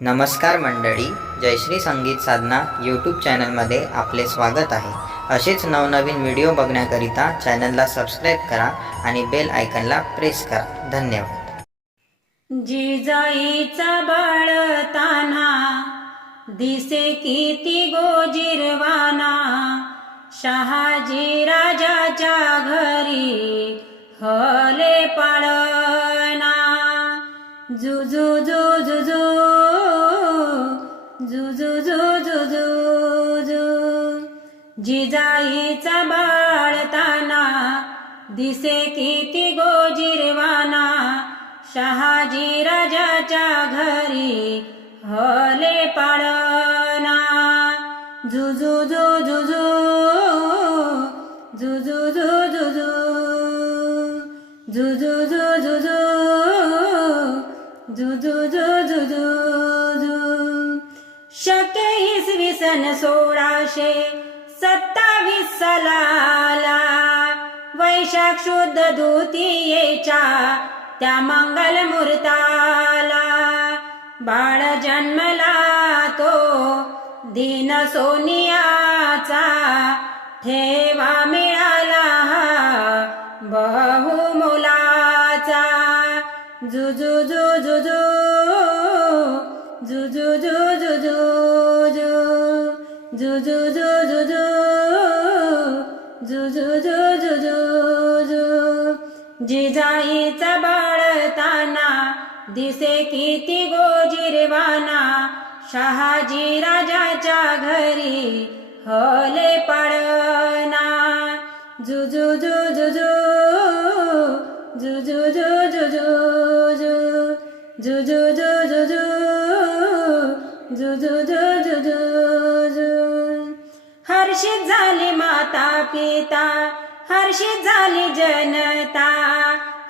नमस्कार मंडळी जयश्री संगीत साधना यूट्यूब चॅनलमध्ये आपले स्वागत आहे. असेच नवनवीन व्हिडिओ बघण्याकरिता चॅनलला सबस्क्राईब करा आणि बेल आयकनला प्रेस करा. धन्यवाद. जिजाईचा बाळताना दिसे किती गोजिरवाना शहाजी राजाच्या घरी हले पाळना जुजू जु जुजू जुजू जुजू जिजाईचा बाळताना दिसे किती गोजिरवाना शहाजी राजाच्या घरी हले पाळना जुजू जुजू जुजू जुजू जुजू जुजू जुजू जुजू शके इसवी सन सोळाशे सत्तावीस सालाला वैशाख शुद्ध द्वितीयेच्या त्या मंगल मूर्ताला बाळ जन्मला तो दिन सोनियाचा ठेवा मिळाला हा बहुमुलाचा. जुजू जुजू जुजू जुजू जुजू जुजू जुजू जुजू जिजाईचा बाळताना दिसे किती गोजिरवाना शहाजी राजाच्या घरी हले पाळना जुजू जुजू जुजू जुजू जुजू जुजू जुजू जुजू हर्षित झाली माता पिता. हर्षित झाली जनता.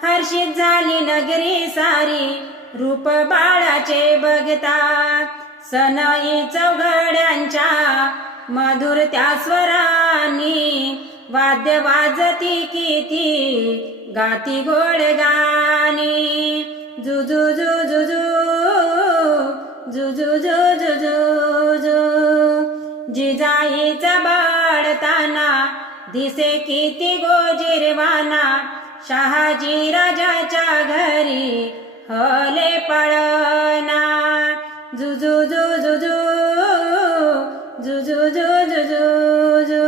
हर्षित झाली नगरी सारी. रूप बाळाचे बघता. सनई चौघड्यांच्या मधुर त्या स्वरांनी. वाद्य वाजती किती गाती गोड गाणी. जुजू जुजू जुजू जो जो जिजाईचा बाळताना दिसे किती गोजिरवाना शहाजी राजाच्या घरी हले पळना जुजू जो जुजू जुजू जो जुजू जो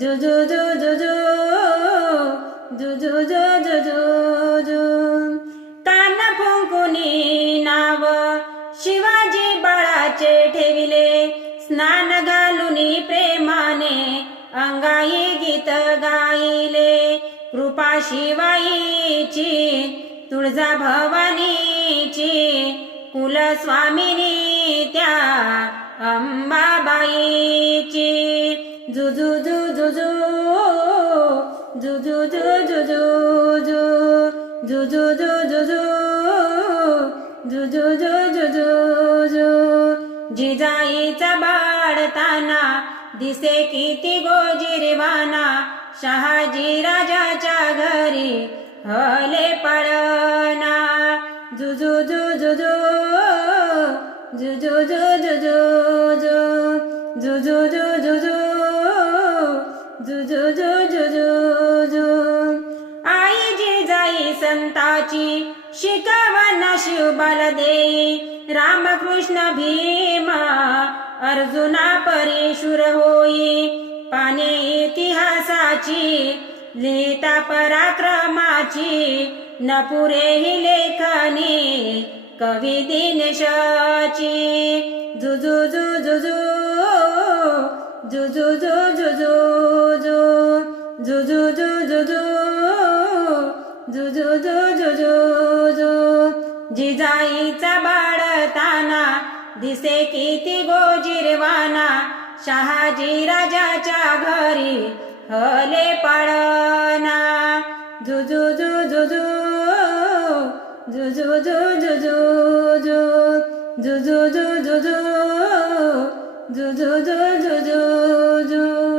जुजू जो जुजू जुजू जो फुंकुनी स्नान घालुनी प्रेमाने अंगाई गीत गाईले कृपा शिवाईची तुळजा भवानीची कुलस्वामिनी त्या अंबाबाईची जुजू जुजू जुजू जुजू जुजू जुजू जुजू जुजू जिजाईचा बाळताना दिसे किती गोजिरवाना शहाजी राजाच्या घरी हले पळना जुजू जुजू जुजू जुजू जुजू जुजू जुजू जुजू आई जिजाई संताची शिका शिवबाल देई रामकृष्ण भीमा अर्जुना परेशुर होई पाने इतिहासाची लिहिता पराक्रमाची न पुरेही लेखनी कवी दिनेशाची जुजू जुजू जुजू जुजू जुजू जुजू जुजू जुजू जिजाईचा बाळताना दिसे किती गोजिरवाना शहाजी राजाच्या घरी हले पाळना जुजू जुजू जुजू जुजू जुजू जुजू जुजू जुजू जुजू